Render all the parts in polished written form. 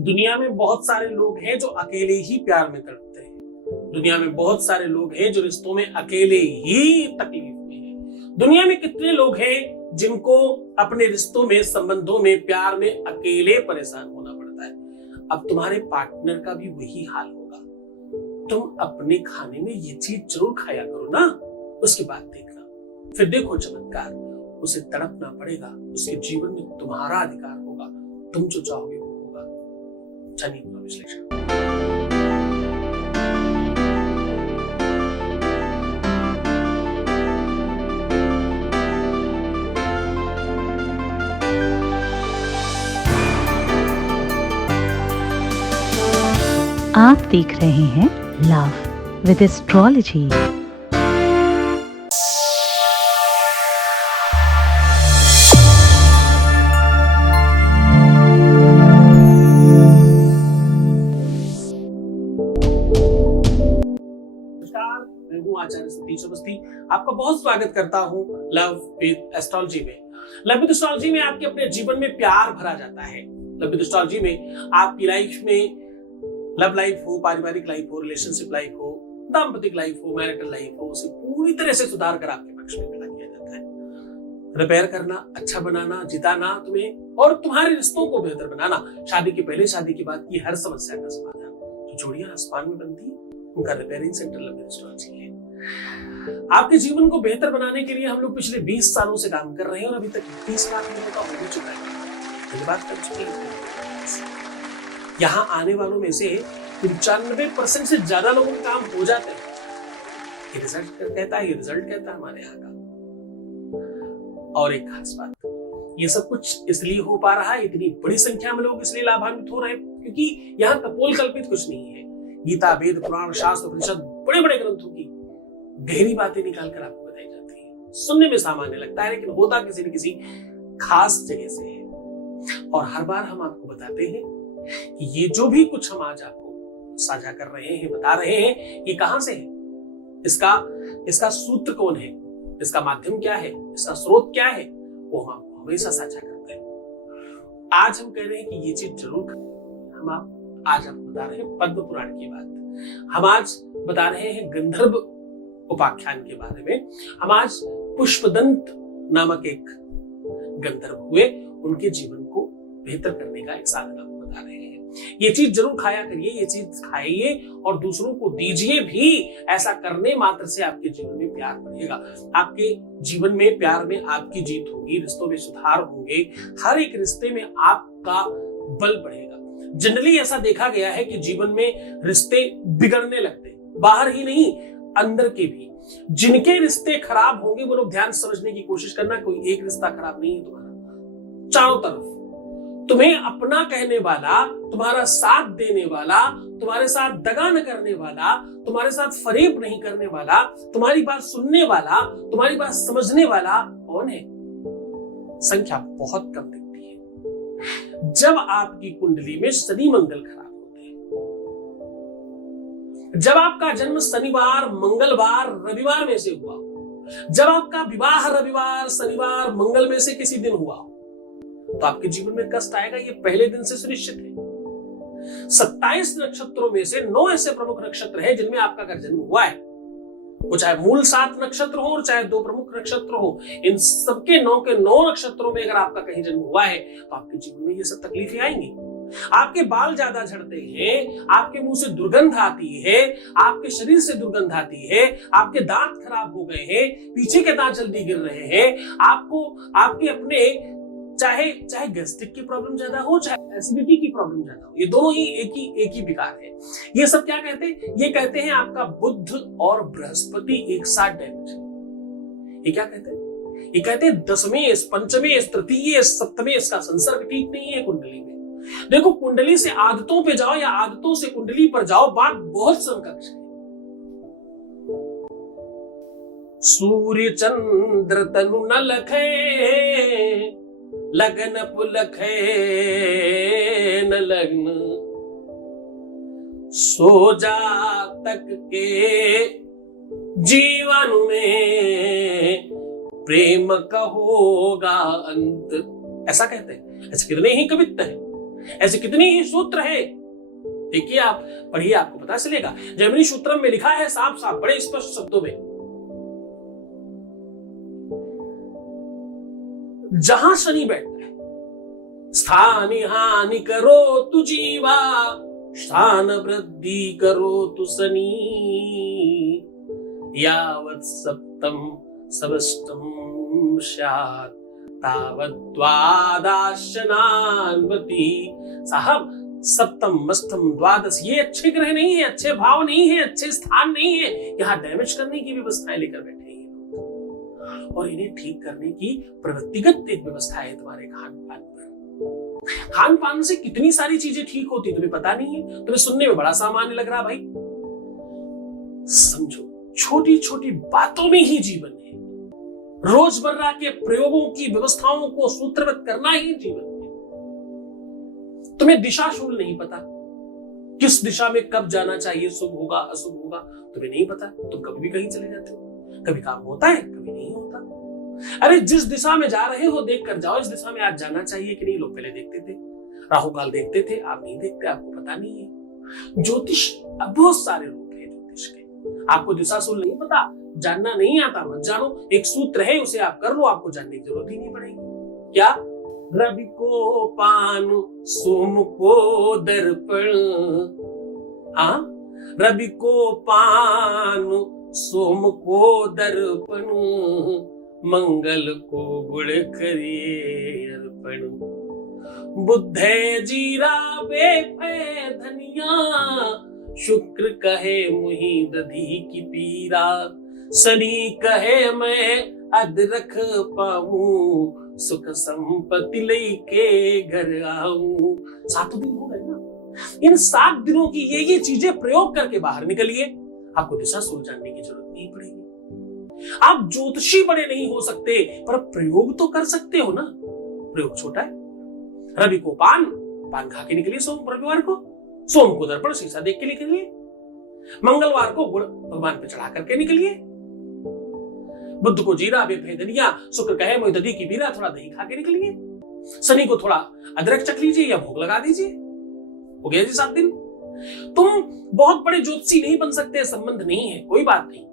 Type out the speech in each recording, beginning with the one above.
दुनिया में बहुत सारे लोग हैं जो अकेले ही प्यार में तड़पते हैं। दुनिया में बहुत सारे लोग हैं जो रिश्तों में अकेले ही तकलीफ में हैं। दुनिया में कितने लोग हैं जिनको अपने रिश्तों में, संबंधों में, प्यार में अकेले परेशान होना पड़ता है। अब तुम्हारे पार्टनर का भी वही हाल होगा। तुम अपने खाने में ये चीज जरूर खाया करो ना, उसके बाद देखना, फिर देखो चमत्कार। उसे तड़पना पड़ेगा, उसके जीवन में तुम्हारा अधिकार होगा, तुम जो चाहोगे वो होगा। चलिए पूरा विश्लेषण। आप देख रहे हैं लव विद एस्ट्रोलॉजी। मैं हूं आचार्य सतीश अवस्थी, आपका बहुत स्वागत करता हूं लव विद एस्ट्रोलॉजी में। लव विद एस्ट्रोलॉजी में आपके अपने जीवन में प्यार भरा जाता है। लव विद एस्ट्रोलॉजी में आपकी लाइफ में लव लाइफ हो, पारिवारिक लाइफ हो, रिलेशनशिप लाइफ हो, दाम्पतिक लाइफ हो, मैरिटल लाइफ हो, उसे पूरी तरह से सुधार कर आपके पक्ष में खड़ा किया जाता है। रिपेयर करना, अच्छा बनाना, जिताना तुम्हें और तुम्हारे रिश्तों को बेहतर बनाना, शादी के पहले, शादी के बाद की हर समस्या का समाधान। जो जोड़ियां आसमान में बनती है उनका repairing centre love with astrology है। आपके जीवन को बेहतर बनाने के लिए हम लोग पिछले 20 सालों से काम कर रहे हैं और अभी तक 30 लाख लोगों का हो भी चुका है। ये बात कर चुके हैं। यहाँ आने वालों में से 95% से ज्यादा लोगों के काम हो जाते हैं। ये रिजल्ट कहता है हमारे यहाँ का। और एक खास बात, ये सब कुछ इसलिए हो पा रहा है, इतनी बड़ी संख्या में लोग इसलिए लाभान्वित हो रहे हैं क्योंकि यहाँ कपोल कल्पित कुछ नहीं है। गीता, वेद, पुराण, शास्त्र, उपनिषद, बड़े बड़े ग्रंथों की गहरी बातें निकाल कर आपको बताई जाती है। सुनने में सामान्य लगता है लेकिन होता किसी न किसी खास जगह से है। और हर बार हम आपको बताते हैं कि ये जो भी कुछ हम आज आपको साझा कर रहे हैं, बता रहे हैं, ये कहां से है, इसका सूत्र कौन है, इसका माध्यम क्या है, इसका स्रोत क्या है, वो हम आपको हमेशा साझा करते हैं। आज हम कह रहे हैं कि ये चीज जरूर आज आपको बता रहे हैं पद्म पुराण की बात। हम आज बता रहे हैं गंधर्व उपाख्यान के बारे में। हम आज पुष्पदंत नामक एक गंधर्व हुए, उनके जीवन को बेहतर करने का एक साधन आपको बता रहे हैं। ये चीज जरूर खाया करिए, ये चीज खाइए और दूसरों को दीजिए भी। ऐसा करने मात्र से आपके जीवन में प्यार बढ़ेगा, आपके जीवन में प्यार में आपकी जीत होगी, रिश्तों में सुधार होंगे, हर एक रिश्ते में आपका बल बढ़ेगा। जनरली ऐसा देखा गया है कि जीवन में रिश्ते बिगड़ने लगते, बाहर ही नहीं अंदर के भी। जिनके रिश्ते खराब होंगे वो लोग ध्यान समझने की कोशिश करना, कोई एक रिश्ता खराब नहीं है तुम्हारा। चारों तरफ तुम्हें अपना कहने वाला, तुम्हारा साथ देने वाला, तुम्हारे साथ दगा न करने वाला, तुम्हारे साथ फरेब नहीं करने वाला, तुम्हारी बात सुनने वाला, तुम्हारी बात समझने वाला कौन है? संख्या बहुत कम दिखती है। जब आपकी कुंडली में शनि मंगल खराब होते हैं, जब आपका जन्म शनिवार, मंगलवार, रविवार में से हुआ, जब आपका विवाह रविवार, शनिवार, मंगल में से किसी दिन हुआ, तो आपके जीवन में कष्ट आएगा, ये पहले दिन से सुनिश्चित है। 27 नक्षत्रों में से 9 ऐसे प्रमुख नक्षत्र हैं जिनमें आपका अगर जन्म हुआ है, वो चाहे मूल 7 नक्षत्र हो और चाहे 2 प्रमुख नक्षत्र हो, इन सबके 9 के 9 नक्षत्रों में अगर आपका कहीं जन्म हुआ है तो आपके जीवन में ये सब तकलीफें आएंगी। आपके बाल ज्यादा झड़ते हैं, आपके मुंह से दुर्गंध आती है, आपके शरीर से दुर्गंध आती है, आपके दांत खराब हो गए हैं, पीछे के दांत जल्दी गिर रहे हैं, आपको आपके अपने चाहे गैस्ट्रिक की प्रॉब्लम ज्यादा हो, चाहे एसिडिटी की प्रॉब्लम ज्यादा हो, ये दोनों ही एक ही विकार है। ये सब क्या कहते हैं? ये कहते हैं आपका बुध और बृहस्पति एक साथ डैमेज है। ये क्या कहते हैं? ये कहते हैं दशमेश, पंचमेश, तृतीय, सप्तमेश का संसर्ग ठीक नहीं है कुंडली में। देखो, कुंडली से आदतों पे जाओ या आदतों से कुंडली पर जाओ, बात बहुत समकक्ष है। सूर्य चंद्र तनु न लखे, लगन पुलखे न लग्न, सो जा तक के जीवन में प्रेम का होगा अंत। ऐसा कहते हैं, ऐसे कितने ही कवित्त हैं। ऐसे कितने ही सूत्र है, देखिए आप पढ़िए, आपको पता चलेगा। जैमिनी सूत्रम में लिखा है साफ साफ बड़े स्पष्ट शब्दों में, जहां शनि बैठता है, स्थानि हानि करो तु जीवा, स्थान वृद्धि करो तु शनि, यावत् सप्तम सवष्टम स्यात् तावत् द्वादशान्वति। साहब सप्तम अष्टम द्वादश ये अच्छे ग्रह नहीं है, अच्छे भाव नहीं है, अच्छे स्थान नहीं है, यहाँ डैमेज करने की व्यवस्थाएं लेकर बैठे हैं लोग, और इन्हें ठीक करने की प्रवृत्तिगत एक व्यवस्था है तुम्हारे खान पान पर। खान पान से कितनी सारी चीजें ठीक होती तुम्हें पता नहीं है, तुम्हें सुनने में बड़ा सामान्य लग रहा भाई। समझो छोटी छोटी बातों में ही जीवन है, रोजमर्रा के प्रयोगों की व्यवस्थाओं को सूत्रबद्ध करना ही जीवन है। तुम्हें दिशाशूल नहीं पता, किस दिशा में कब जाना चाहिए, शुभ होगा अशुभ होगा तुम्हें नहीं पता, तुम कभी भी कहीं चले जाते हो, कभी काम होता है कभी नहीं होता। अरे जिस दिशा में जा रहे हो देख कर जाओ, इस दिशा में आज जाना चाहिए कि नहीं। लोग पहले देखते थे, राहु काल देखते थे, आप नहीं देखते, आपको पता नहीं है। ज्योतिष, अब बहुत सारे लोग हैं ज्योतिष के, आपको दिशाशूल नहीं पता, जानना नहीं आता, मत जानो। एक सूत्र है उसे आप कर लो, आपको जानने की जरूरत ही नहीं पड़ेगी। क्या? रवि को पान सोम को दर्पण, हाँ रवि को पान सोम को दर्पण, मंगल को गुड़ करिए अर्पण, बुद्धे जीरा बेफे धनिया, शुक्र कहे मुहि दधी की पीरा, शनि कहे मैं अदरक पाऊं, सुख संपत्ति लेके घर आऊं। 7 दिन हो गए ना, इन 7 दिनों की ये चीजें प्रयोग करके बाहर निकलिए, आपको दिशा सूल जानने की जरूरत नहीं पड़ेगी। आप ज्योतिषी बड़े नहीं हो सकते, पर प्रयोग तो कर सकते हो ना। प्रयोग छोटा है, रवि को पान खा के निकलिए, रविवार को सोम को दर्पण शीशा देख के निकलिए, मंगलवार को गुड़ भगवान पे चढ़ा करके निकलिए, बुध को जीरा बेफे धनिया, शुक्र कहे मोहि दधी की पीरा, थोड़ा दही खा के निकलिए, शनि को थोड़ा अदरक चख लीजिए या भोग लगा दीजिए, हो गया जी 7 दिन। तुम बहुत बड़े ज्योतिषी नहीं बन सकते, संबंध नहीं है, कोई बात नहीं,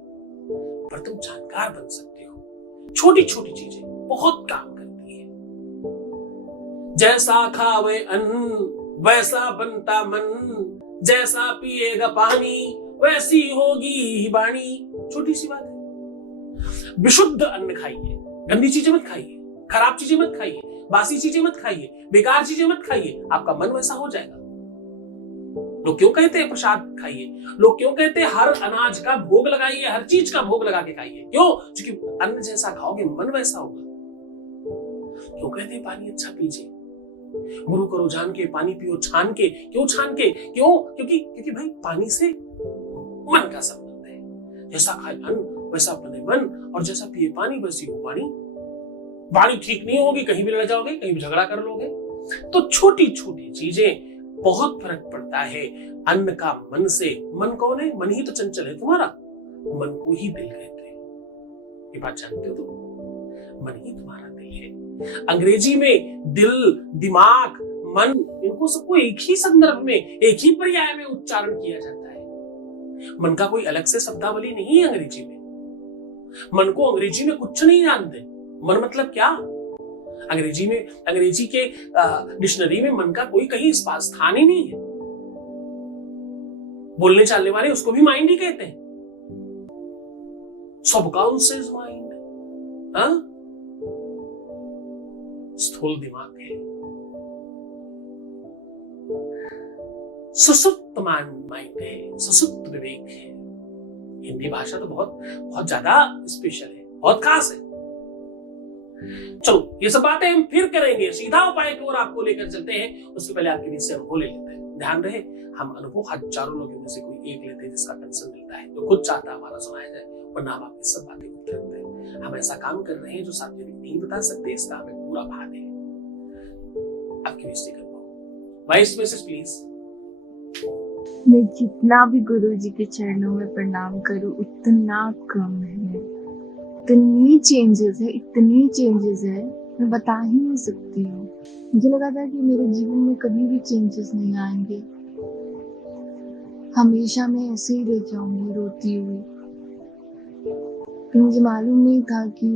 पर तुम जानकार बन सकते हो। छोटी छोटी चीजें बहुत काम करती है। जैसा खावे अन्न वैसा बनता मन, जैसा पिएगा पानी वैसी होगी वाणी। छोटी सी बात है। विशुद्ध अन्न खाइए, गंदी चीजें मत खाइए, खराब चीजें मत खाइए, बासी चीजें मत खाइए, बेकार चीजें मत खाइए, आपका मन वैसा हो जाएगा। लोग क्यों कहते हैं प्रसाद खाइए, लोग क्यों कहते हैं हर अनाज का भोग लगाइए, हर चीज का भोग लगा के खाइए, क्यों? क्योंकि अन्न जैसा खाओगे मन वैसा होगा। क्यों कहते हैं पानी अच्छा पीजिए, गुरु करो जान के, पानी पियो छान के। क्यों छान के? क्यों? क्योंकि भाई पानी से मन का संबंध है। जैसा खाए अन्न वैसा बने मन, और जैसा पिए पानी वैसी हो वाणी। वाणी ठीक नहीं होगी, कहीं भी लड़ जाओगे, कहीं भी झगड़ा कर लोगे। तो छोटी छोटी चीजें बहुत फर्क पड़ता है अन्न का मन से। मन कौन है? मन ही तो चंचल है तुम्हारा, मन को ही दिल कहते हैं, ये बात जानते हो तुम? मन ही तुम्हारा दिल है। अंग्रेजी में दिल, दिमाग, मन, इनको सबको एक ही संदर्भ में, एक ही पर्याय में उच्चारण किया जाता है। मन का कोई अलग से शब्दावली नहीं है अंग्रेजी में। मन को अंग्रेजी में कुछ नहीं जानते। मन मतलब क्या? अंग्रेजी के डिक्शनरी में मन का कोई कहीं स्थान ही नहीं है। बोलने चालने वाले उसको भी माइंड ही कहते हैं। सबकॉन्शियस माइंड, स्थूल दिमाग है, सुसुप्त माइंड है, सुसुप्त विवेक है। हिंदी भाषा तो बहुत ज्यादा स्पेशल है, बहुत खास है। चलो ये सब बातें हम फिर करेंगे, सीधा उपाय की ओर आपको लेकर चलते हैं। उससे पहले आपके बीच से अनुभव ले लेते हैं। ध्यान रहे, हम अनुभव हजारों लोगों में से कोई एक लेते हैं जिसका कंसर्न मिलता है, तो खुद चाहता है हमारा सुनाया जाए, वरना हम आपकी सब बातें गुप्त रखते हैं। हम ऐसा काम कर रहे हैं जो सार्वजनिक नहीं बता सकते, इसका हमें पूरा भान है। आपके बीच से वाइस मैसेज प्लीज। मैं जितना भी गुरु जी के चरणों में प्रणाम करूं उतना कम है। इतनी चेंजेस है, मैं बता ही नहीं सकती हूँ। मुझे लगा था कि मेरे जीवन में कभी भी चेंजेस नहीं आएंगे, हमेशा मैं ऐसे ही रह जाऊंगी रोती हुई। फिर मुझे मालूम नहीं था कि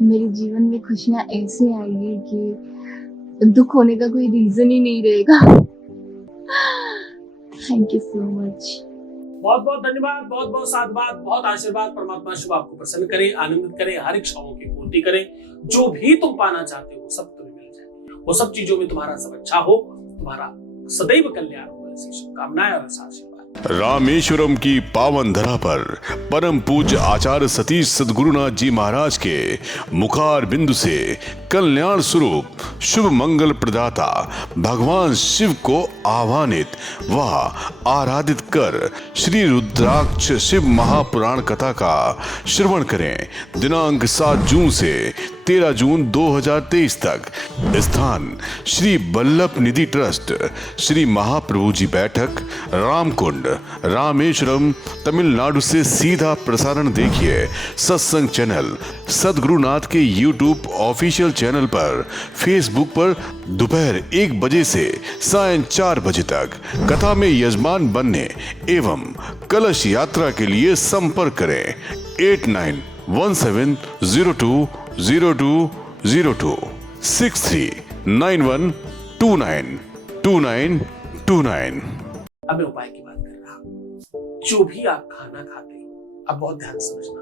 मेरे जीवन में खुशियाँ ऐसे आएगी कि दुख होने का कोई रीजन ही नहीं रहेगा। Thank you so much. बहुत बहुत धन्यवाद, बहुत बहुत साधुवाद, बहुत आशीर्वाद। परमात्मा शिव आपको प्रसन्न करे, आनंदित करे, हर इच्छाओं की पूर्ति करे। जो भी तुम पाना चाहते हो सब तुम्हें मिल जाए। वो सब चीजों में तुम्हारा सब अच्छा हो, तुम्हारा सदैव कल्याण हो, ऐसी शुभकामनाएं और आशीर्वाद। रामेश्वरम की पावन धरा पर परम पूज्य आचार्य सतीश सद्गुरुनाथ जी महाराज के मुखार बिंदु से कल्याण स्वरूप शुभ मंगल प्रदाता भगवान शिव को आह्वानित व आराधित कर श्री रुद्राक्ष शिव महापुराण कथा का श्रवण करें। दिनांक 7 जून से 13 जून 2023 तक। स्थान श्री बल्लभ निधि ट्रस्ट, श्री महाप्रभु जी बैठक, रामकुंड, रामेश्वरम, तमिलनाडु से सीधा प्रसारण देखिए सत्संग चैनल सद्गुरुनाथ के यूट्यूब ऑफिशियल चैनल पर, फेसबुक पर दोपहर 1 बजे से सायं 4 बजे तक। कथा में यजमान बनने एवं कलश यात्रा के लिए संपर्क करें 8917020202 6391292929। अब मैं उपाय की बात कर रहा हूं। जो भी आप खाना खाते हो, अब बहुत ध्यान से समझना,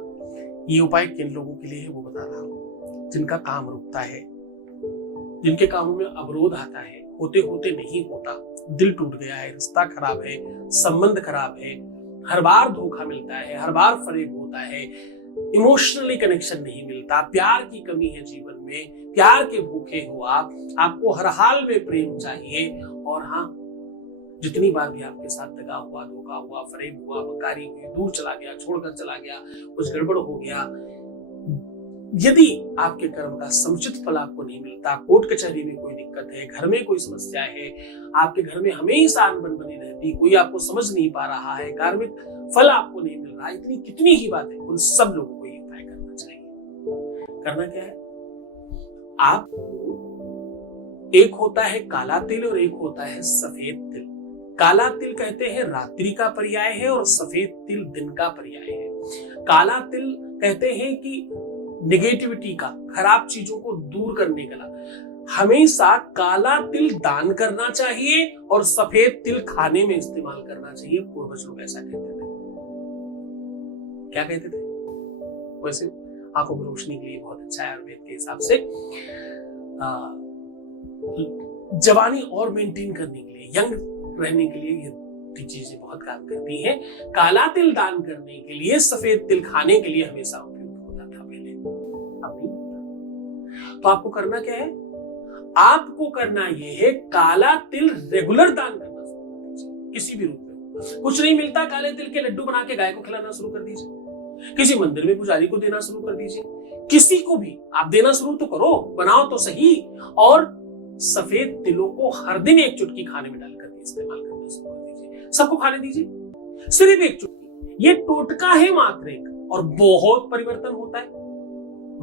ये उपाय किन लोगों के लिए है वो बता रहा हूं। जिनका काम रुकता है, जिनके कामों में अवरोध आता है, होते होते नहीं होता, दिल टूट गया है, रिश्ता खराब है, संबंध खराब है, हर बार धोखा मिलता है, हर बार फरेब होता है, इमोशनली कनेक्शन नहीं मिलता, प्यार की कमी है जीवन में, प्यार के भूखे हो आप, आपको हर हाल में प्रेम चाहिए। और हाँ, जितनी बार भी आपके साथ दगा हुआ, धोखा हुआ, फरेब हुआ, मकारी हुई, दूर चला गया, छोड़कर चला गया, कुछ गड़बड़ हो गया, यदि आपके कर्म का समुचित फल आपको नहीं मिलता, कोर्ट कचहरी में कोई दिक्कत है, घर में कोई समस्या है, आपके घर में हमेशा अनबन बनी रहती, कोई आपको समझ नहीं पा रहा है, कार्मिक फल आपको नहीं मिल रहा, इतनी कितनी ही बातें, उन सब लोगों को ये उपाय करना चाहिए। करना क्या है, आप एक होता है काला तिल और एक होता है सफेद तिल। काला तिल कहते हैं रात्रि का पर्याय है और सफेद तिल दिन का पर्याय है। काला तिल कहते हैं कि नेगेटिविटी का, खराब चीजों को दूर करने का। हमेशा काला तिल दान करना चाहिए और सफेद तिल खाने में इस्तेमाल करना चाहिए। पूर्वज लोग ऐसा कहते थे। क्या कहते थे? वैसे आंखों की रोशनी के लिए बहुत अच्छा है आयुर्वेद के हिसाब से, जवानी और मेंटेन करने के लिए, यंग रहने के लिए ये चीजें बहुत काम करती हैं। काला तिल दान करने के लिए, सफेद तिल खाने के लिए हमेशा उपयुक्त होता था पहले, अब नहीं। तो आपको करना क्या है, आपको करना ये है काला तिल रेगुलर दान करना शुरू कर दीजिए, किसी भी रूप में। कुछ नहीं मिलता, काले तिल के लड्डू बना के गाय को खिलाना शुरू कर दीजिए, किसी मंदिर में पुजारी को देना शुरू कर दीजिए, किसी को भी आप देना शुरू तो करो, बनाओ तो सही। और सफेद तिलों को हर दिन एक चुटकी खाने में डालकर इस्तेमाल करना शुरू कर दीजिए, सबको खाने दीजिए, सिर्फ एक चुटकी। ये टोटका है मात्र एक, और बहुत परिवर्तन होता है।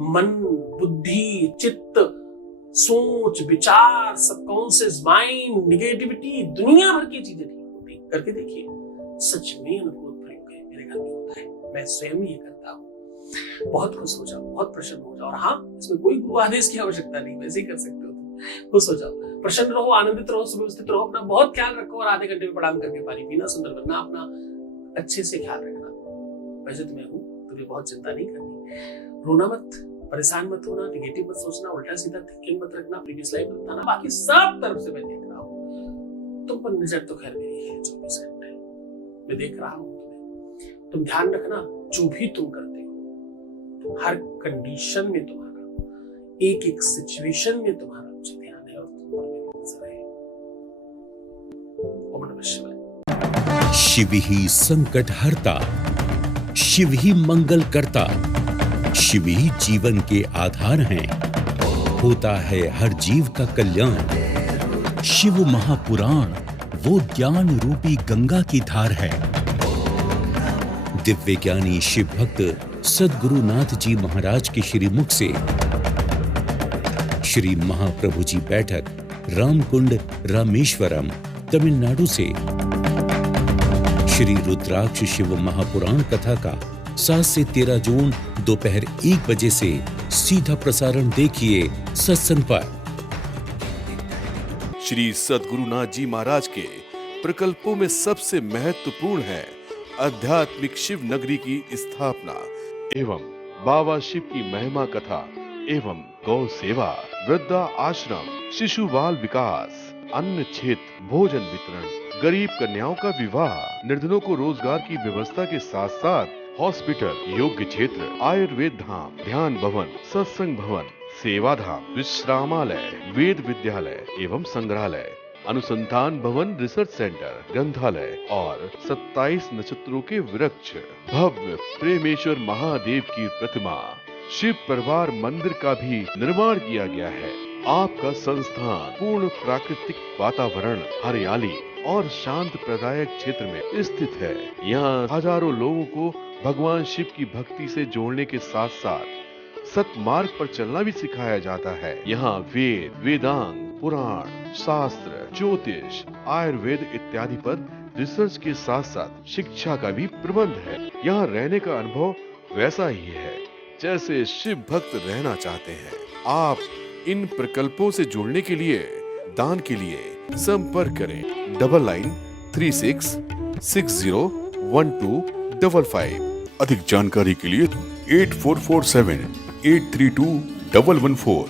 मन, बुद्धि, चित्त, सोच, विचार, सबकॉन्शियस माइंड, नेगेटिविटी, दुनिया भर की चीजें ठीक होती। करके देखिए, सच में अनुभूत प्रयोग है, मेरे घर में होता है, मैं स्वयं ये करता हूँ। बहुत खुश हो जाओ, बहुत प्रसन्न हो जाओ। और हाँ, इसमें कोई गुरु आदेश की आवश्यकता नहीं, वैसे ही कर सकते हो तुम। खुश हो जाओ, प्रसन्न रहो, आनंदित रहो, सुव्यवस्थित रहो, अपना बहुत ख्याल रखो और आधे घंटे में प्रणाम करके पानी पीना, सुंदर बनना, अपना अच्छे से ख्याल रखना। वैसे तो मैं हूँ, तुम्हें बहुत चिंता नहीं करनी। रोना मत, परेशान मत होना, नेगेटिव मत सोचना, उल्टा सीधा थिंकिंग मत रखना, प्रीवियस लाइफ मत बताना। बाकी सब तरफ से मैं देख रहा हूँ, तुम पर नजर तो खैर मेरी है 24 घंटे, मैं देख रहा हूँ तुम्हें। तुम ध्यान रखना, जो भी तुम करते हो, हर कंडीशन में तुम्हारा, एक एक सिचुएशन में तुम्हारा मुझे ध्यान है और तुम पर मेरी नजर है। ओम नमः शिवाय। शिव ही संकट हरता, शिव ही मंगल करता, शिव ही जीवन के आधार हैं। होता है हर जीव का कल्याण। शिव महापुराण वो ज्ञान रूपी गंगा की धार है। दिव्य ज्ञानी शिव भक्त सद्गुरुनाथ जी महाराज के श्रीमुख से श्री महाप्रभु जी बैठक, रामकुंड, रामेश्वरम, तमिलनाडु से। श्री रुद्राक्ष शिव महापुराण कथा का 7 से 13 जून दोपहर 1 बजे से सीधा प्रसारण देखिए सत्संग पर। श्री सद्गुरुनाथ जी महाराज के प्रकल्पों में सबसे महत्वपूर्ण है आध्यात्मिक शिव नगरी की स्थापना एवं बाबा शिव की महिमा कथा एवं गौ सेवा, वृद्धा आश्रम, शिशु बाल विकास, अन्न क्षेत्र, भोजन वितरण, गरीब कन्याओं का विवाह, निर्धनों को रोजगार की व्यवस्था के साथ साथ हॉस्पिटल, योग्य क्षेत्र, आयुर्वेद धाम, ध्यान भवन, सत्संग भवन, सेवा धाम, विश्रामालय, वेद विद्यालय एवं संग्रहालय, अनुसंधान भवन, रिसर्च सेंटर, ग्रंथालय और 27 नक्षत्रों के वृक्ष, भव्य प्रेमेश्वर महादेव की प्रतिमा, शिव परिवार मंदिर का भी निर्माण किया गया है। आपका संस्थान पूर्ण प्राकृतिक वातावरण, हरियाली और शांत प्रदायक क्षेत्र में स्थित है। यहाँ हजारों लोगों को भगवान शिव की भक्ति से जोड़ने के साथ साथ सतमार्ग पर चलना भी सिखाया जाता है। यहाँ वेद, वेदांग, पुराण, शास्त्र, ज्योतिष, आयुर्वेद इत्यादि पर रिसर्च के साथ साथ शिक्षा का भी प्रबंध है। यहाँ रहने का अनुभव वैसा ही है जैसे शिव भक्त रहना चाहते हैं। आप इन प्रकल्पों से जुड़ने के लिए, दान के लिए संपर्क करें 9936601255। अधिक जानकारी के लिए 8447832114